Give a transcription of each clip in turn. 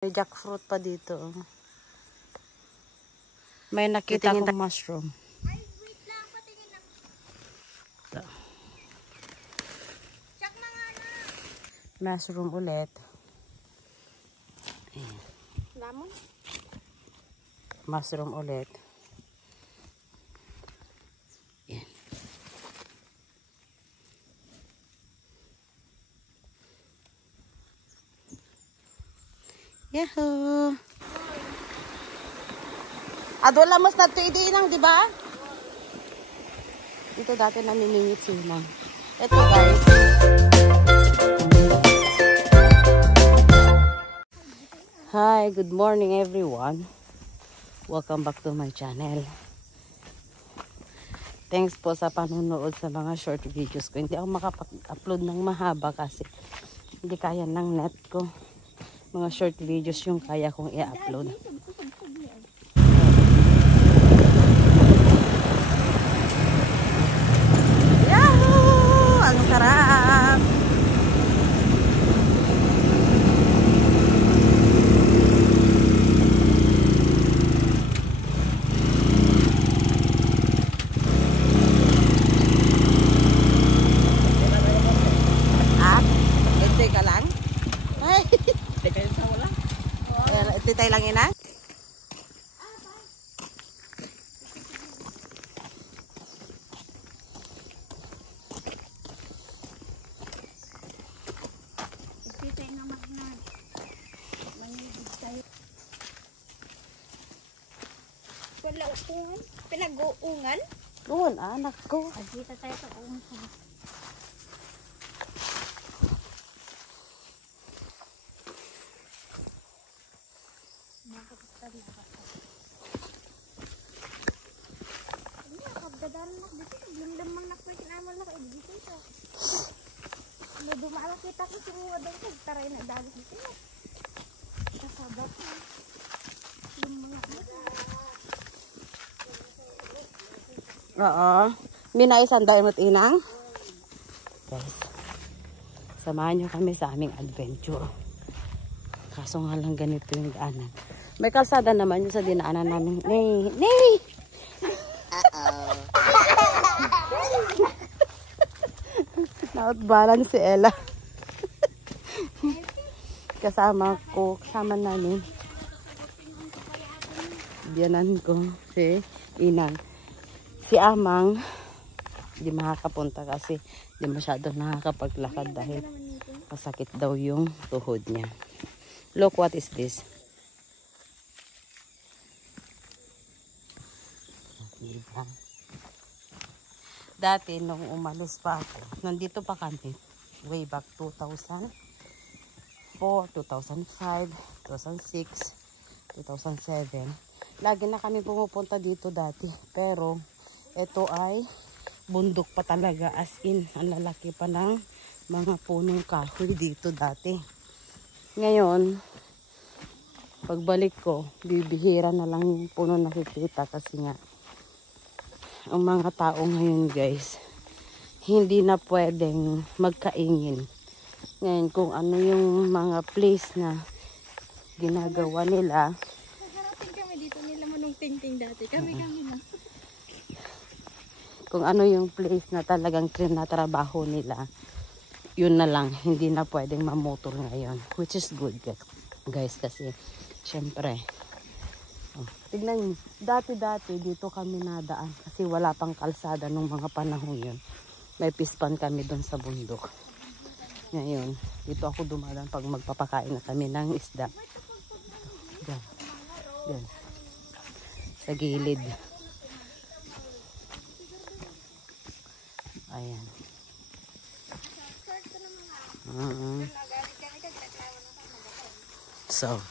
May jackfruit pa dito. May nakita akong mushroom. Ay, wait lang. Patingin lang. Ito. Check na nga na. Mushroom ulit. Ayan. Lamon? Mushroom ulit. Ayan. Yahoo! Wala mas na ito idiinang, di ba? Dito dati namimingit sila. Ito guys. Hi, good morning everyone. Welcome back to my channel. Thanks po sa panunood sa mga short videos ko. Hindi ako makapag-upload ng mahaba kasi hindi kaya ng net ko. Mga short videos yung kaya kong i-upload. Yahoo! Ang sarap! Ito ka lang? Ay! Titay lang ina? Titay nga magnan. Manigid tayo. Wala uungan? Pinag-uungan? Doon, anak ko. Agita tayo sa uungan. Gadaran nak dito, belum lemang nak perkenalan lah kayak gitu itu. Medu malah kita ke semua dan taray na dagat dito. Kasabat na. Lemang nak dito. Oo. Minaisan daw imot inang. Guys, samahan nyo kami sa aming adventure. Kaso nga lang ganito yung daanan. May kalsada naman yung sa dinaanan namin. Nay! Nautbalan si Ella. Kasama namin. Biyanan ko si Inang. Si Amang, di makakapunta kasi di masyadong nakakapaglakad dahil masakit daw yung tuhod niya. Look, what is this? Diba? Dati nung umalis pa ako, nandito pa kami way back 2004, 2005, 2006, 2007. Lagi na kami pumupunta dito dati. Pero ito ay bundok pa talaga, as in ang lalaki pa ng mga punong kahoy dito dati. Ngayon, pagbalik ko, bibihira na lang yung puno nakikita kasi nga ang mga tao ngayon guys, hindi na pwedeng magkaingin. Ngayon kung ano yung mga place na ginagawa nila. Harapin kami dito nila manong ting-ting dati. Kami na. Kung ano yung place na talagang trinatrabaho nila, yun na lang, hindi na pwedeng mamutol ngayon. Which is good guys kasi syempre tignan nyo, dati dito kami nadaan kasi wala pang kalsada nung mga panahon yun. May pispan kami doon sa bundok. Ngayon, dito ako dumadaan pag magpapakain na kami ng isda. Diyan. Diyan. Sa gilid. Ayan. So,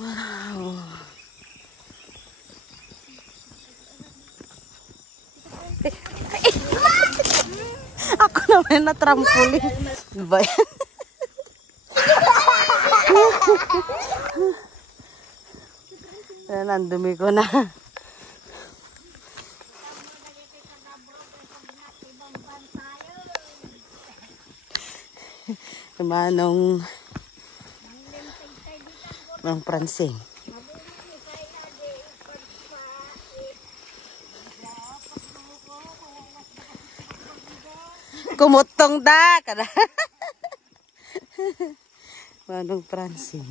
wow. Ako naman na trampoline. Diba yan? Ayan, ang dumi ko na. Manong Pransing. Kumutong da kada. Manong Pransing.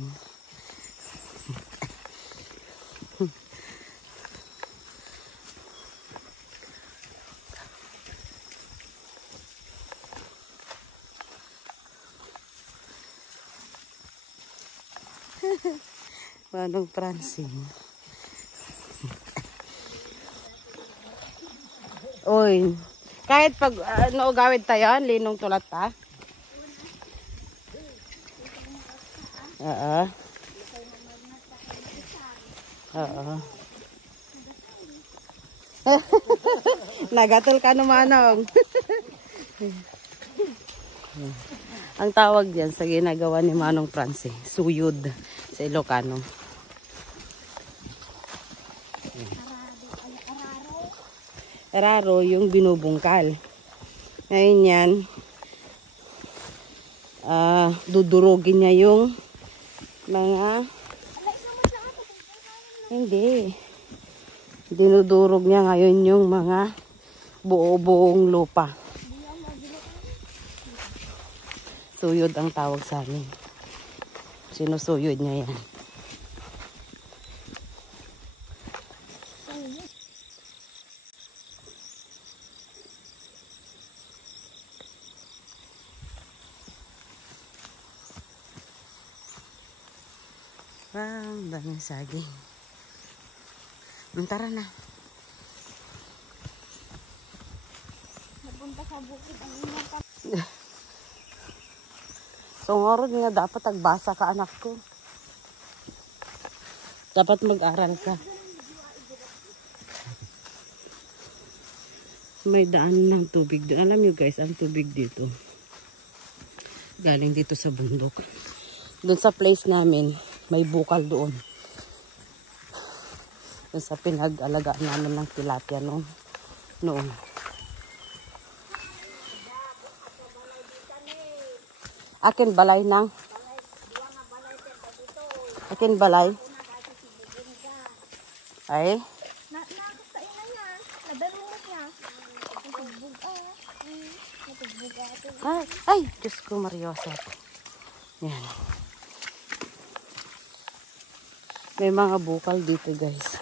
Manong Pransing. Oy, kahit pag gawid tayo, linong tulat ta. Oo. Oo. Nagatol ka no manong. Ang tawag diyan sa ginagawa ni Manong Pransing, suyod sa Ilocano. Araro yung binubungkal. Ngayon yan, dudurugin niya yung mga, hindi, dinudurog niya ngayon yung mga buo-buong lupa. Suyod ang tawag sa amin. Sinusuyod niya yan. Wow, daming saging. Tara na. Napunta sa bukid ang ingat. So nga dapat agbasa ka anak ko. Dapat mag-aral ka. May daan ng tubig doon. Alam nyo guys, ang tubig dito galing dito sa bundok. Doon sa place namin, may bukal doon. Doon sa pinag-alagaan namin ng tilapia noon. Akin balay nang. Akin balay. Ay. Nakakastain na niya. Nadarumot niya. Ay, Diyos ko, Mariosa. Yan. May mga bukal dito, guys.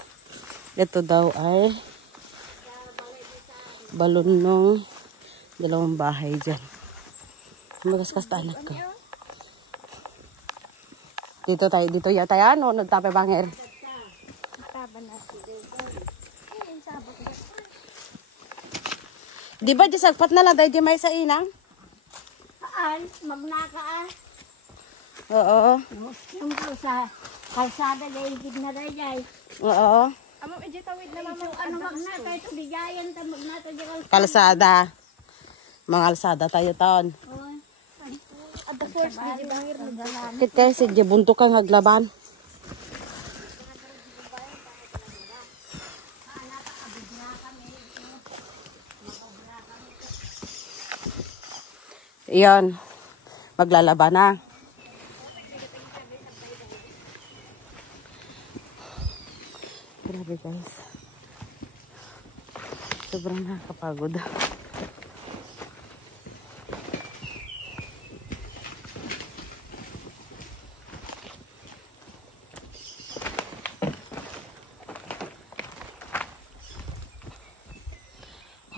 Ito daw ay balon ng dalawang bahay dyan. Magaskas ta anak ko. Dito yata yan o nagtapay banger? Di ba di sagpat na lang dahil di may sa inang? Saan? Magnaka ah. Oo. Yung sa kalsada gayigid na dayay. Oo. Amo edi tawid na mama ano magnaka ito bigayan ta magnaka di Kalsada. Mga kalsada tayo taon. at the first di bangir nagdalan. Kit kayo si bunto kang haglaban. Iyon. Maglalaban na. Grabe guys. Sobrang nakakapagod.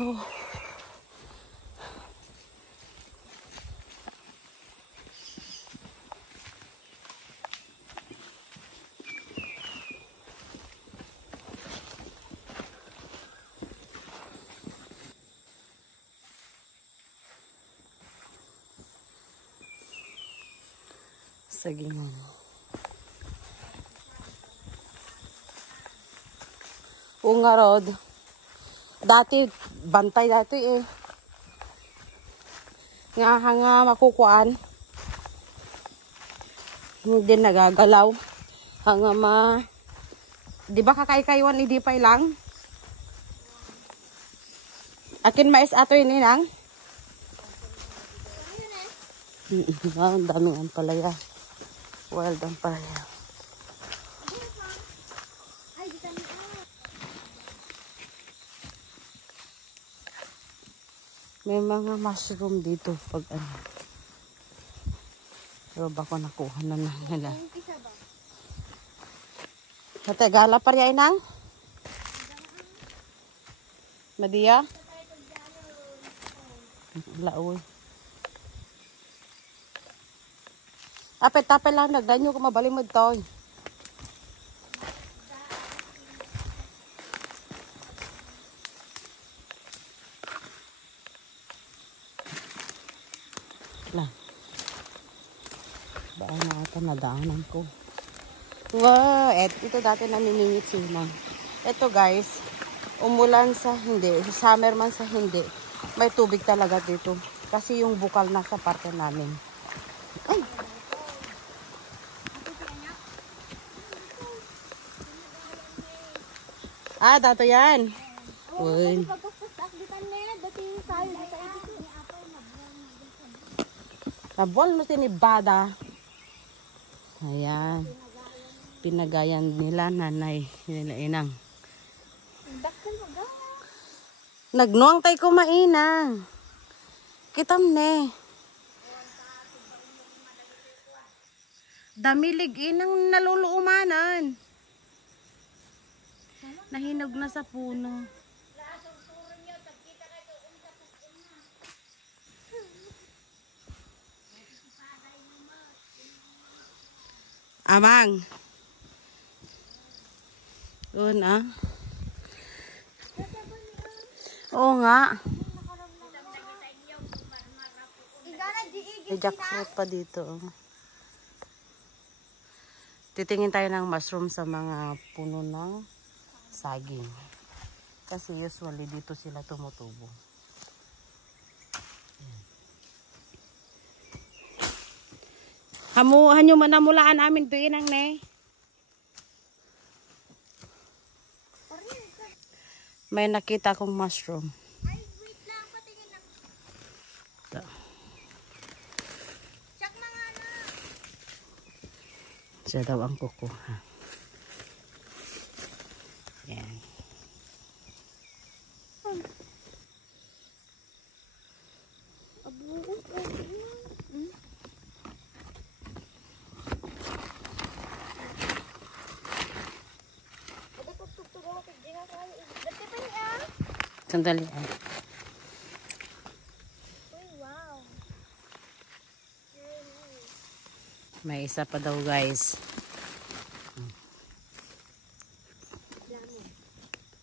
Oh. Sagingan. Nga rod. Dati, bantay dati eh. Nga hanga makukuan. Hindi nagagalaw. Hanga di ba kakaykaywan hindi pa ilang? Akin mais ato yun inang? Ang daming ampalaya. Wild ampalaya. May mga mushroom dito pag ano. Pero bako nakuha na nila. Kata gala pa rin nang? Madia? Laoy. Apet-tapel lang nagdanyo ko mabalimod to. Lah. Baan na ata nadaanan ko. Wow, ito dati naniningit sila. Ito guys, umulan sa hindi, summer man sa hindi, may tubig talaga dito. Kasi yung bukal nasa parte namin. Ay! Ah, dato yan. Uy. Nabol mo sinibada. Ayan. Pinagayan nila nanay nila inang. Nagnuang tay ko mainang. Kitam ne. Damilig inang naluluumanan. Nahinog na sa puno. Amang. Una. Oo nga. May jackfruit pa dito. Titingin tayo ng mushroom sa mga puno ng saging. Kasi usually dito sila tumutubo. Hamuhan nyo manamulaan namin ito inang ne. May nakita akong mushroom. Ay, wait lang. Patingin lang. Ito. Check na nga na. Siya daw ang kukuha. Yan. Abuhos ko. Sandali ay. Uy, wow. May isa pa daw guys.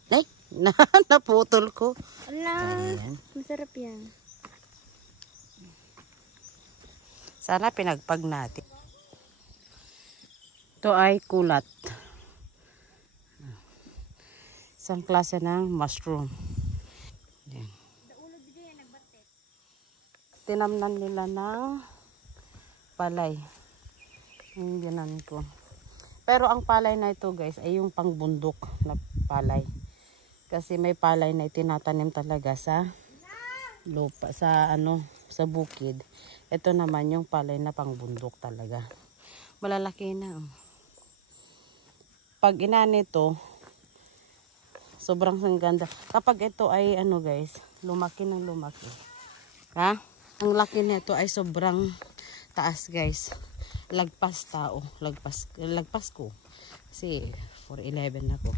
Ay, naputol ko. Ala, Ayan. masarap yan. Sana pinagpag natin. Ito ay kulat. Isang klase ng mushroom. Ayan. Tinamnan nila ng palay. Yung ginan ko. Pero ang palay na ito guys ay yung pangbundok na palay. Kasi may palay na itinatanim talaga sa lupa, sa ano, sa bukid. Ito naman yung palay na pangbundok talaga. Malalaki na. Pag inanito, sobrang ganda. Kapag ito ay ano guys, lumaki ng lumaki. Ha? Ang laki nito ay sobrang taas guys. Lagpas tao. Lagpas ko. Kasi 4'11 ako.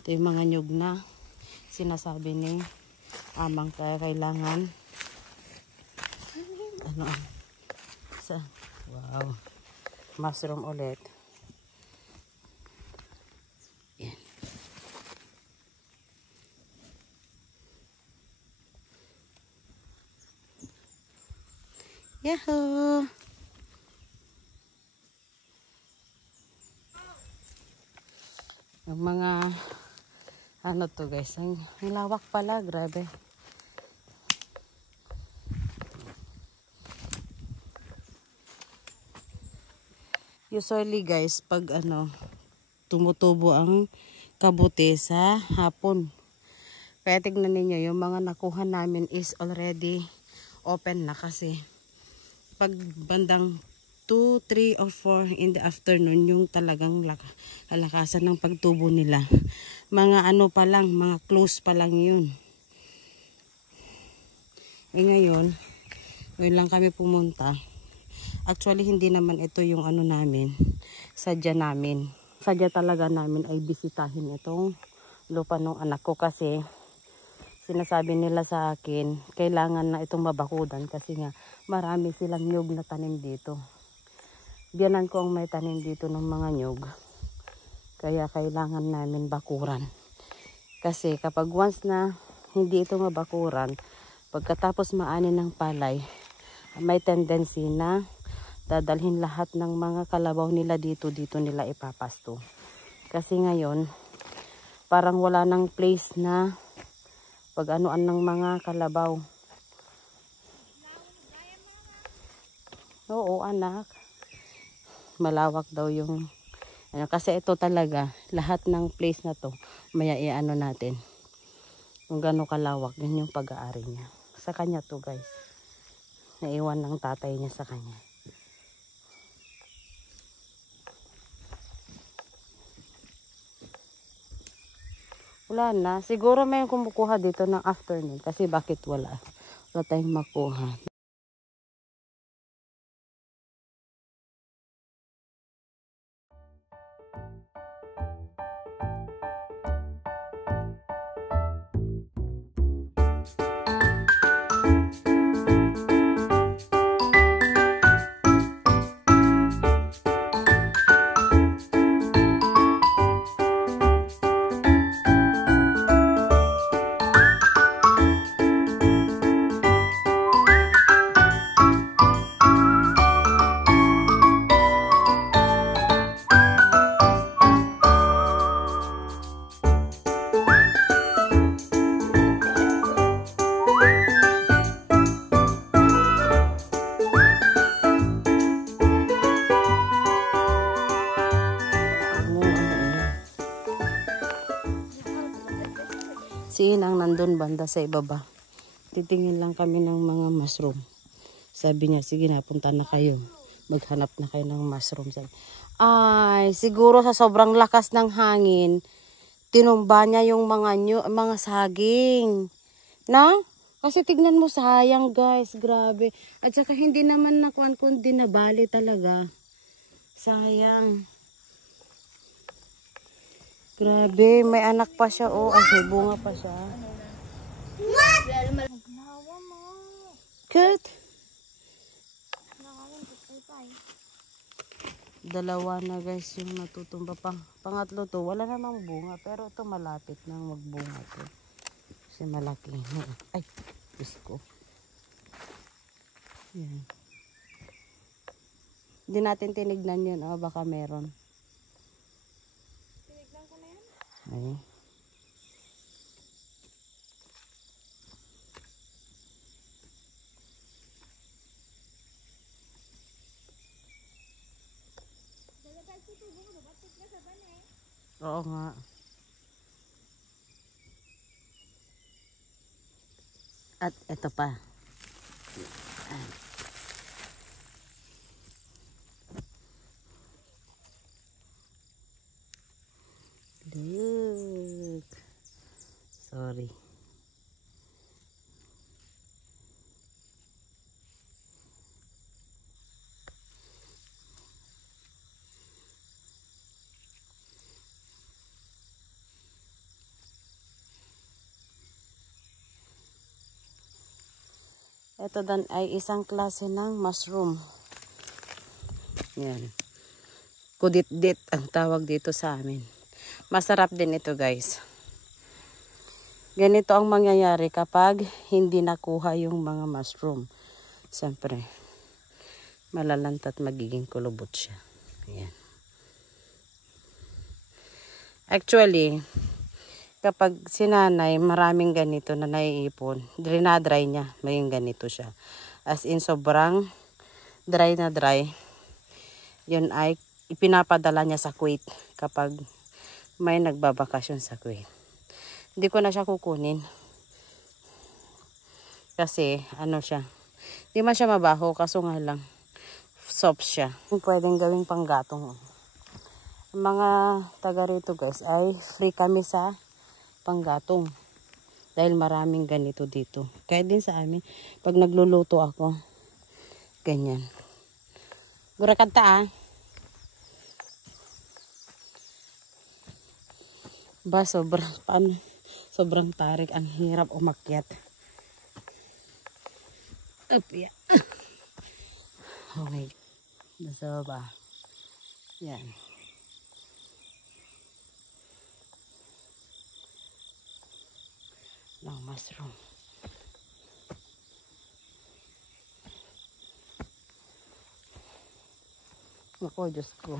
Ito yung mga nyug na sinasabi ni amang kailangan. Ano ang wow. Mushroom ulit. Yan. Yahoo! Ang mga ano to guys, ang lawak pala, grabe. Usually guys, pag ano, tumutubo ang kabuti sa hapon. Kaya tignan ninyo, yung mga nakuha namin is already open na kasi pag bandang 2, 3 or 4 in the afternoon yung talagang kalakasan ng pagtubo nila. Mga ano pa lang, mga close pa lang yun. Ngayon lang kami pumunta. Actually, hindi naman ito yung ano namin, sadya namin. Sadya talaga namin ay bisitahin itong lupa ng anak ko kasi sinasabi nila sa akin, kailangan na itong mabakudan kasi nga marami silang nyug na tanim dito. Biyanan ko ang may tanim dito ng mga nyug. Kaya kailangan namin bakuran. Kasi kapag once na hindi ito mabakuran, pagkatapos maanin ng palay, may tendency na dadalhin lahat ng mga kalabaw nila dito nila ipapasto. Kasi ngayon, parang wala nang place na pag-anuan ng mga kalabaw. Oo, anak. Malawak daw yung ano, kasi ito talaga, lahat ng place na to, maya i-ano natin. Kung gaano kalawak, yun yung pag-aari niya. Sa kanya to, guys. Naiwan ng tatay niya sa kanya. Wala na. Siguro may kumukuha dito ng afternoon. Kasi bakit wala? Wala tayong makuha. Si Inang nandun banda sa ibaba. Titingin lang kami ng mga mushroom. Sabi niya, sige na, punta na kayo. Maghanap na kayo ng mushroom. Sabi, ay, siguro sa sobrang lakas ng hangin, tinumba niya yung mga saging. Na? Kasi tignan mo, sayang guys, grabe. At saka hindi naman nakuan kundi nabali talaga. Sayang. Grabe, may anak pa siya, oh. Ay, may bunga pa siya. Cut. Dalawa na guys yung natutumba pa. Pangatlo to, wala namang bunga. Pero ito malapit nang magbunga to. Kasi malaki. Ay, Diyos ko. Yan. Hindi natin tinignan yun. Oh, baka meron. Ay. Oo nga. At ito pa. Look. Sorry. Ito dan ay isang klase ng mushroom. Yan. Kudit-dit ang tawag dito sa amin. Masarap din ito guys. Ganito ang mangyayari kapag hindi nakuha yung mga mushroom. Siyempre, malalantat magiging kulubot siya. Ayan. Actually, kapag sinanay, maraming ganito na naiipon. Drinadry niya, may ganito siya. As in, sobrang dry na dry. Yun ay ipinapadala niya sa Kuwait kapag may nagbabakasyon sa Kuwait. Hindi ko na siya kukunin. Kasi, ano siya, Di man siya mabaho, kaso nga lang soft siya. Pwedeng gawing panggatong. Ang mga taga rito guys ay free kami sa panggatong. Dahil maraming ganito dito. Kaya din sa amin, pag nagluluto ako, ganyan. Gura kanta ah. Ba, sobrang tarik. Ang hirap umakyat. Up, yeah. Okay. Nasa ba? Yan. Ng mushroom. Ako, Diyos ko.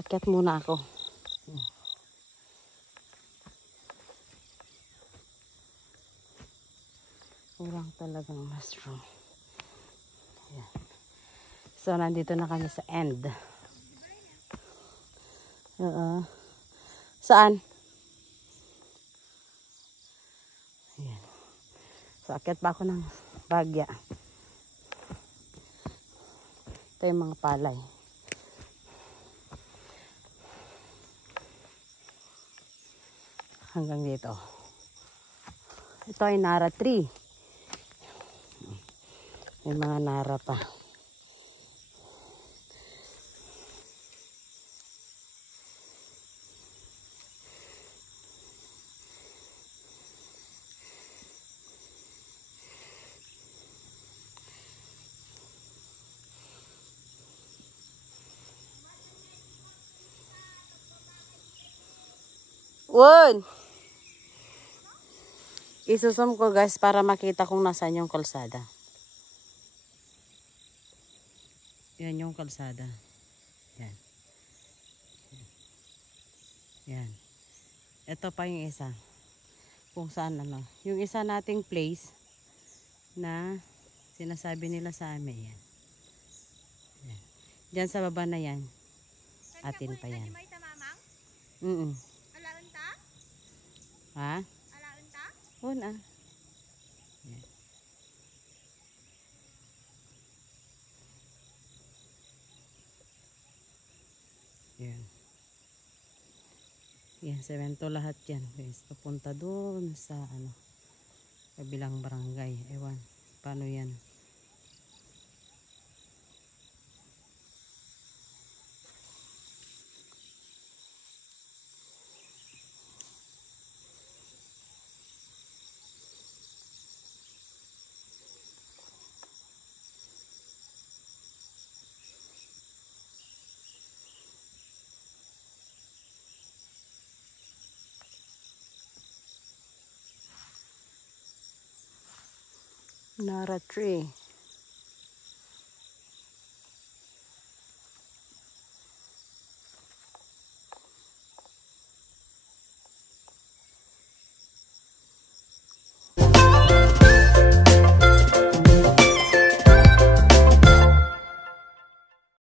Akyat muna ako. Kurang talagang mushroom. Ayan. So, nandito na kami sa end. Saan? Ayan. So, akyat pa ako ng bagya. Ito yung mga palay. Hanggang dito. Ito ay nara tree. May mga nara pa. Won! Isusum ko guys para makita kung nasaan yung kalsada. Yan yung kalsada. Yan. Yan. Ito pa yung isa. Kung saan ano. Yung isa nating place na sinasabi nila sa amin. Yan. Yan. Diyan sa baba na yan. Atin pa yan. Alaon ta? Ha? Alaon ta? Una. Yan. Yan. Yan, semento lahat yan. Guys, papunta doon sa ano, kabilang barangay. Ewan, paano yan? Nara tree.